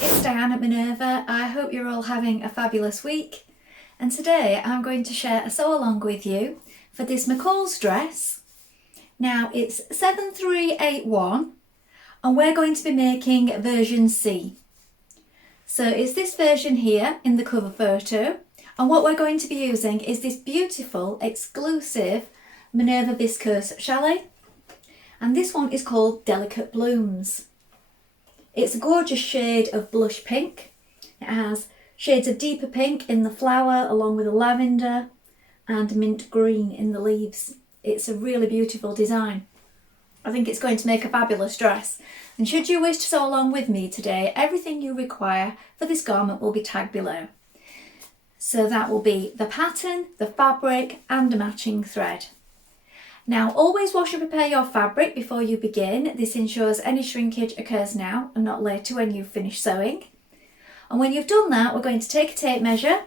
it's Diane at Minerva. I hope you're all having a fabulous week. And today I'm going to share a sew along with you for this McCalls dress. Now it's 7381 and we're going to be making version C. So it's this version here in the cover photo, and what we're going to be using is this beautiful exclusive Minerva viscose chalet, and this one is called Delicate Blooms. It's a gorgeous shade of blush pink. It has shades of deeper pink in the flower along with a lavender and mint green in the leaves. It's a really beautiful design. I think it's going to make a fabulous dress. And should you wish to sew along with me today, everything you require for this garment will be tagged below. So that will be the pattern, the fabric and a matching thread. Now always wash and prepare your fabric before you begin. This ensures any shrinkage occurs now and not later when you've finished sewing. And when you've done that, we're going to take a tape measure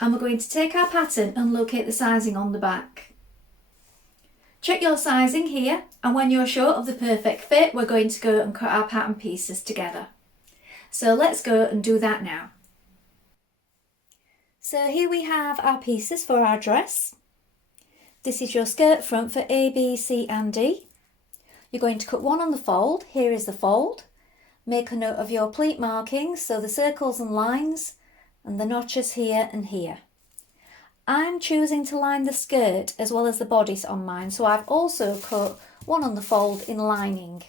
and we're going to take our pattern and locate the sizing on the back. Check your sizing here, and when you're sure of the perfect fit, we're going to go and cut our pattern pieces together. So let's go and do that now. So here we have our pieces for our dress. This is your skirt front for A, B, C and D. You're going to cut one on the fold. Here is the fold. Make a note of your pleat markings, so the circles and lines and the notches here and here. I'm choosing to line the skirt as well as the bodice on mine, so I've also cut one on the fold in lining.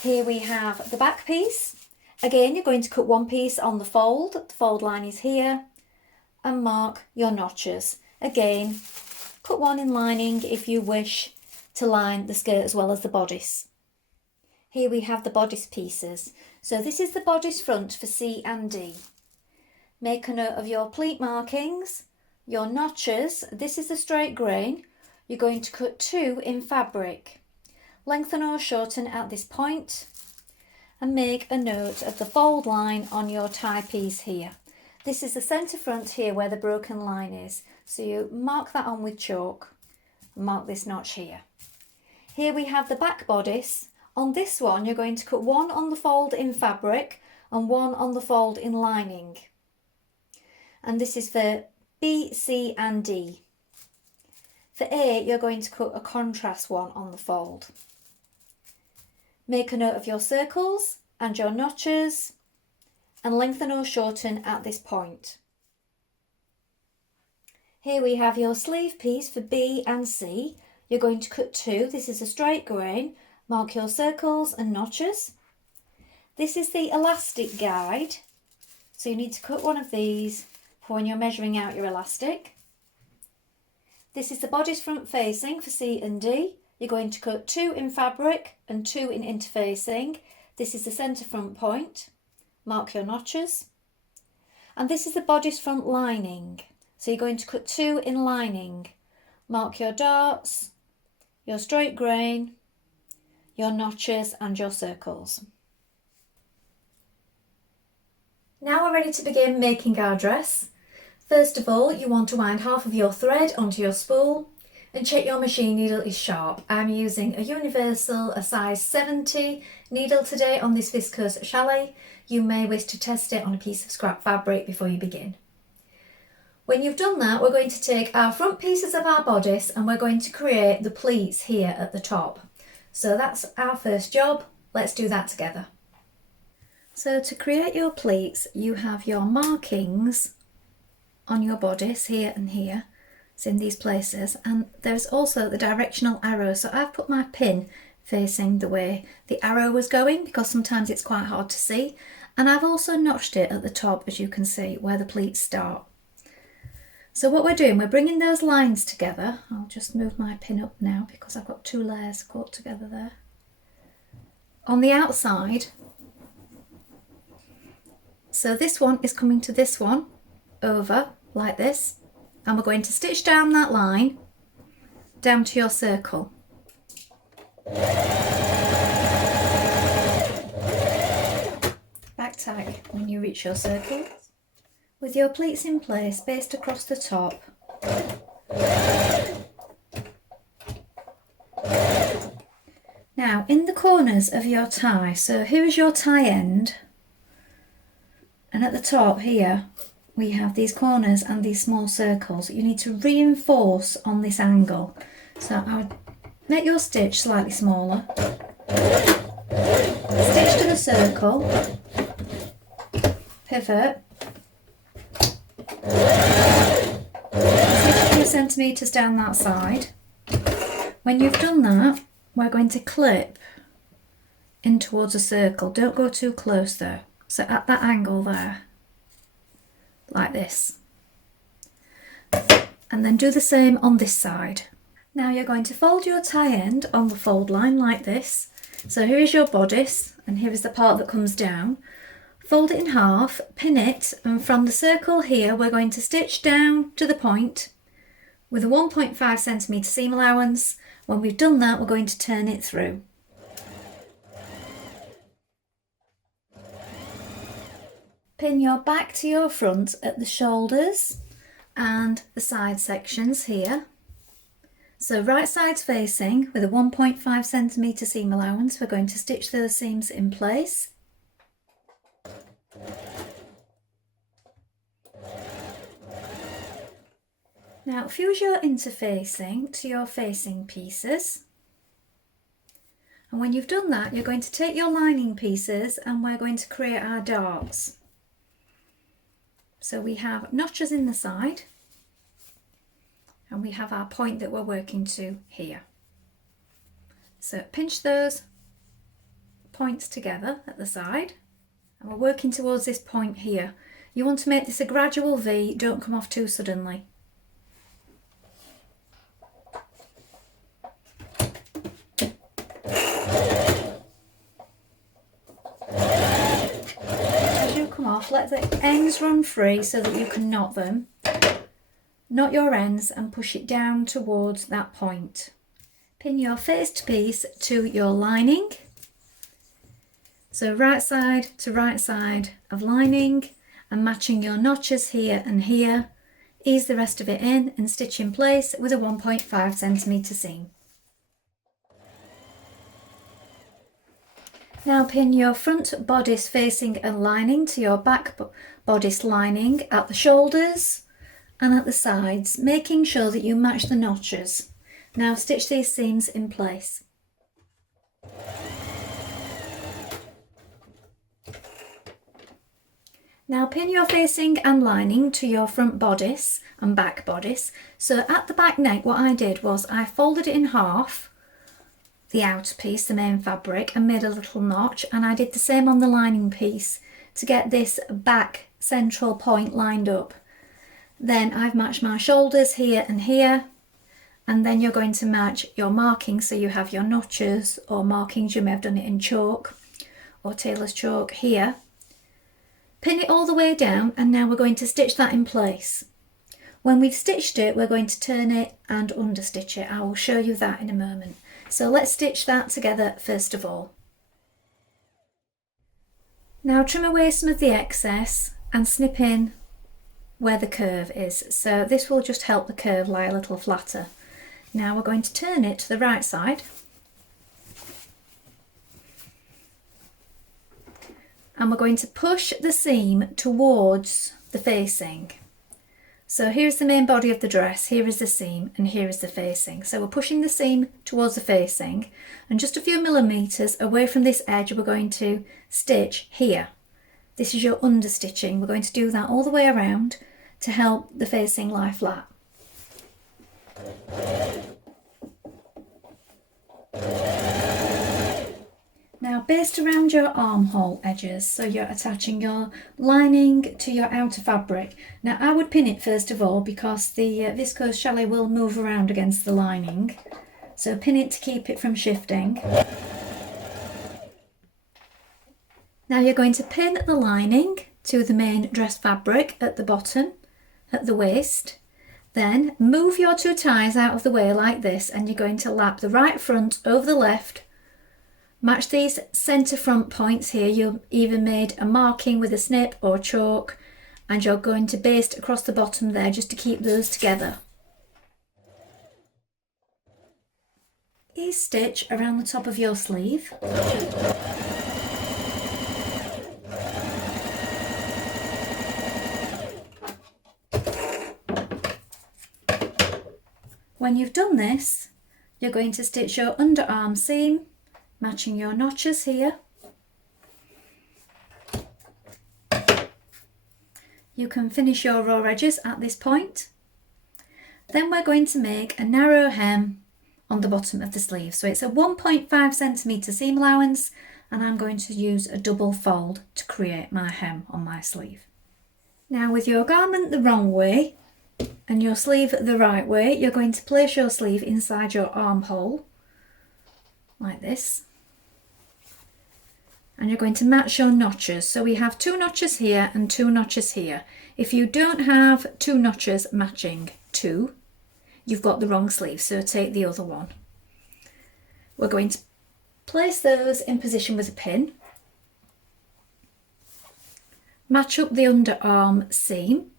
Here we have the back piece. Again, you're going to cut one piece on the fold line is here, and mark your notches. Again, cut one in lining if you wish to line the skirt as well as the bodice. Here we have the bodice pieces. So this is the bodice front for C and D. Make a note of your pleat markings, your notches. This is the straight grain. You're going to cut 2 in fabric. Lengthen or shorten at this point and make a note of the fold line on your tie piece here. This is the centre front here where the broken line is. So you mark that on with chalk and mark this notch here. Here we have the back bodice. On this one you're going to cut 1 on the fold in fabric and 1 on the fold in lining. And this is for B, C and D. For A, you're going to cut a contrast one on the fold. Make a note of your circles and your notches and lengthen or shorten at this point. Here we have your sleeve piece for B and C. You're going to cut 2. This is a straight grain. Mark your circles and notches. This is the elastic guide. So you need to cut one of these for when you're measuring out your elastic. This is the bodice front facing for C and D. You're going to cut 2 in fabric and 2 in interfacing. This is the centre front point. Mark your notches. And this is the bodice front lining. So you're going to cut 2 in lining. Mark your darts, your straight grain, your notches and your circles. Now we're ready to begin making our dress. First of all, you want to wind half of your thread onto your spool and check your machine needle is sharp. I'm using a universal, a size 70 needle today on this viscose chalet. You may wish to test it on a piece of scrap fabric before you begin. When you've done that, we're going to take our front pieces of our bodice and we're going to create the pleats here at the top. So that's our first job. Let's do that together. So to create your pleats, you have your markings on your bodice here and here. It's in these places, and there's also the directional arrow. So I've put my pin facing the way the arrow was going because sometimes it's quite hard to see. And I've also notched it at the top, as you can see, where the pleats start. So what we're doing, we're bringing those lines together. I'll just move my pin up now because I've got 2 layers caught together there. On the outside, so this one is coming to this one over like this, and we're going to stitch down that line down to your circle. Back tag when you reach your circle. With your pleats in place, baste across the top. Now in the corners of your tie, so here is your tie end, and at the top here we have these corners and these small circles. You need to reinforce on this angle. So I would make your stitch slightly smaller, stitch to the circle, pivot, stitch a few centimetres down that side. When you've done that, we're going to clip in towards a circle. Don't go too close though. So at that angle there, like this. And then do the same on this side. Now you're going to fold your tie end on the fold line like this. So here is your bodice, and here is the part that comes down. Fold it in half, pin it, and from the circle here we're going to stitch down to the point with a 1.5 centimetre seam allowance. When we've done that, we're going to turn it through. Pin your back to your front at the shoulders and the side sections here. So right side's facing with a 1.5 centimetre seam allowance. We're going to stitch those seams in place. Now fuse your interfacing to your facing pieces, and when you've done that you're going to take your lining pieces and we're going to create our darts. So we have notches in the side and we have our point that we're working to here. So pinch those points together at the side and we're working towards this point here. You want to make this a gradual V, don't come off too suddenly. Let the ends run free so that you can knot them. Knot your ends and push it down towards that point. Pin your faced piece to your lining. So right side to right side of lining and matching your notches here and here. Ease the rest of it in and stitch in place with a 1.5 centimetre seam. Now pin your front bodice facing and lining to your back bodice lining at the shoulders and at the sides, making sure that you match the notches. Now stitch these seams in place. Now pin your facing and lining to your front bodice and back bodice. So at the back neck what I did was I folded it in half, the outer piece, the main fabric, and made a little notch, and I did the same on the lining piece to get this back central point lined up. Then I've matched my shoulders here and here, and then you're going to match your markings, so you have your notches or markings. You may have done it in chalk or tailor's chalk here. Pin it all the way down, and now we're going to stitch that in place. When we've stitched it, we're going to turn it and understitch it. I will show you that in a moment. So let's stitch that together first of all. Now trim away some of the excess and snip in where the curve is. So this will just help the curve lie a little flatter. Now we're going to turn it to the right side. And we're going to push the seam towards the facing. So here's the main body of the dress, here is the seam, and here is the facing. So we're pushing the seam towards the facing, and just a few millimetres away from this edge we're going to stitch here. This is your understitching. We're going to do that all the way around to help the facing lie flat. Now baste around your armhole edges, so you're attaching your lining to your outer fabric. Now I would pin it first of all because the viscose challis will move around against the lining. So pin it to keep it from shifting. Now you're going to pin the lining to the main dress fabric at the bottom, at the waist. Then move your two ties out of the way like this, and you're going to lap the right front over the left. Match these centre front points here. You've either made a marking with a snip or chalk, and you're going to baste across the bottom there just to keep those together. ease stitch around the top of your sleeve. When you've done this, you're going to stitch your underarm seam, matching your notches here. You can finish your raw edges at this point. Then we're going to make a narrow hem on the bottom of the sleeve. So it's a 1.5 centimetre seam allowance, and I'm going to use a double fold to create my hem on my sleeve. Now with your garment the wrong way and your sleeve the right way, you're going to place your sleeve inside your armhole like this, and you're going to match your notches. So we have 2 notches here and 2 notches here. If you don't have 2 notches matching 2, you've got the wrong sleeve, so take the other one. We're going to place those in position with a pin, match up the underarm seam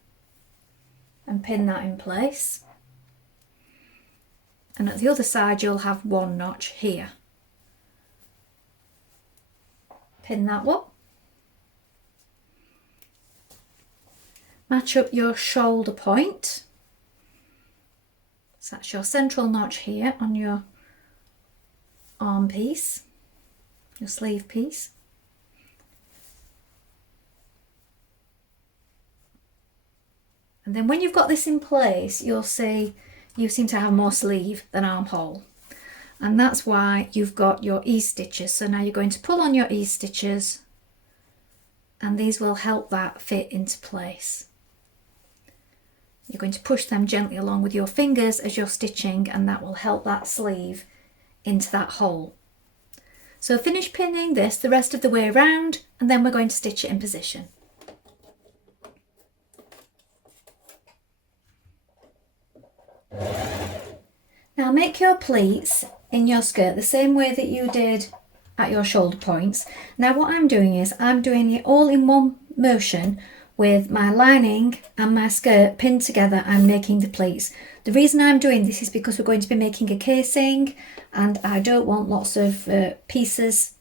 and pin that in place, and at the other side you'll have 1 notch here. Pin that one. Match up your shoulder point. So that's your central notch here on your arm piece, your sleeve piece. And then when you've got this in place, you'll see you seem to have more sleeve than armhole. And that's why you've got your ease stitches. So now you're going to pull on your ease stitches, and these will help that fit into place. You're going to push them gently along with your fingers as you're stitching, and that will help that sleeve into that hole. So finish pinning this the rest of the way around, and then we're going to stitch it in position. Now make your pleats in your skirt the same way that you did at your shoulder points. Now what I'm doing is I'm doing it all in one motion with my lining and my skirt pinned together and making the pleats. The reason I'm doing this is because we're going to be making a casing, and I don't want lots of pieces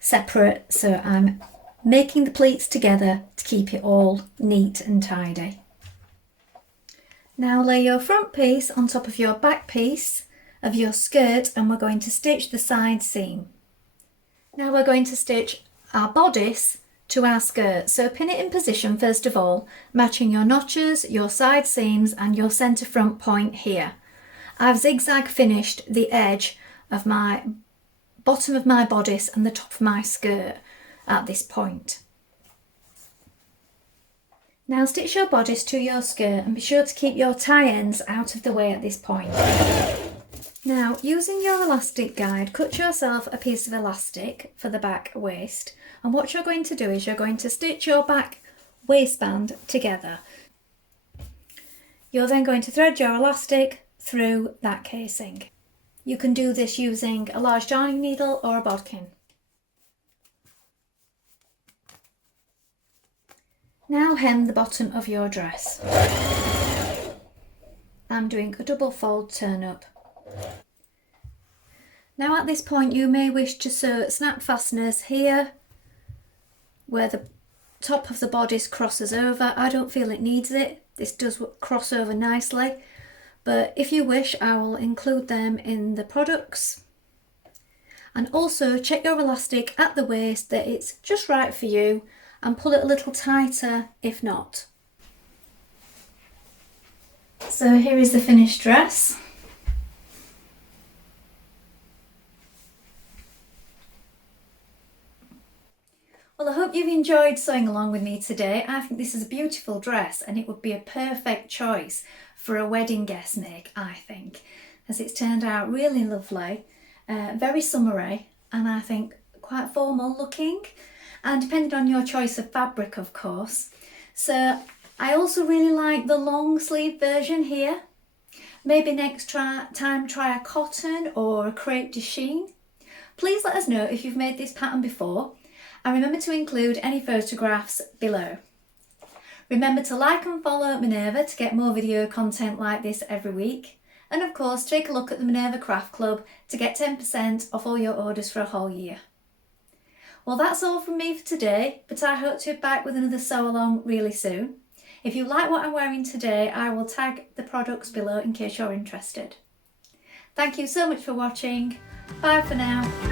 separate, so I'm making the pleats together to keep it all neat and tidy. Now lay your front piece on top of your back piece of your skirt, and we're going to stitch the side seam. Now we're going to stitch our bodice to our skirt, so pin it in position first of all, matching your notches, your side seams and your centre front point here. I've zigzag finished the edge of my bottom of my bodice and the top of my skirt at this point. Now stitch your bodice to your skirt and be sure to keep your tie ends out of the way at this point. Now using your elastic guide, cut yourself a piece of elastic for the back waist, and what you're going to do is you're going to stitch your back waistband together. You're then going to thread your elastic through that casing. You can do this using a large darning needle or a bodkin. Now hem the bottom of your dress. I'm doing a double fold turn up. Now at this point you may wish to sew snap fasteners here where the top of the bodice crosses over. I don't feel it needs it. This does cross over nicely, but if you wish I will include them in the products. And also check your elastic at the waist that it's just right for you, and pull it a little tighter if not. So here is the finished dress. Well, I hope you've enjoyed sewing along with me today. I think this is a beautiful dress and it would be a perfect choice for a wedding guest make, I think, as it's turned out really lovely, very summery, and I think quite formal looking, and depending on your choice of fabric of course. So I also really like the long sleeve version here. Maybe next time try a cotton or a crepe de chine. Please let us know if you've made this pattern before, and remember to include any photographs below. Remember to like and follow Minerva to get more video content like this every week, And of course, take a look at the Minerva Craft Club to get 10% off all your orders for a whole year. Well, that's all from me for today, but I hope to be back with another sew along really soon. If you like what I'm wearing today, I will tag the products below in case you're interested. Thank you so much for watching. Bye for now.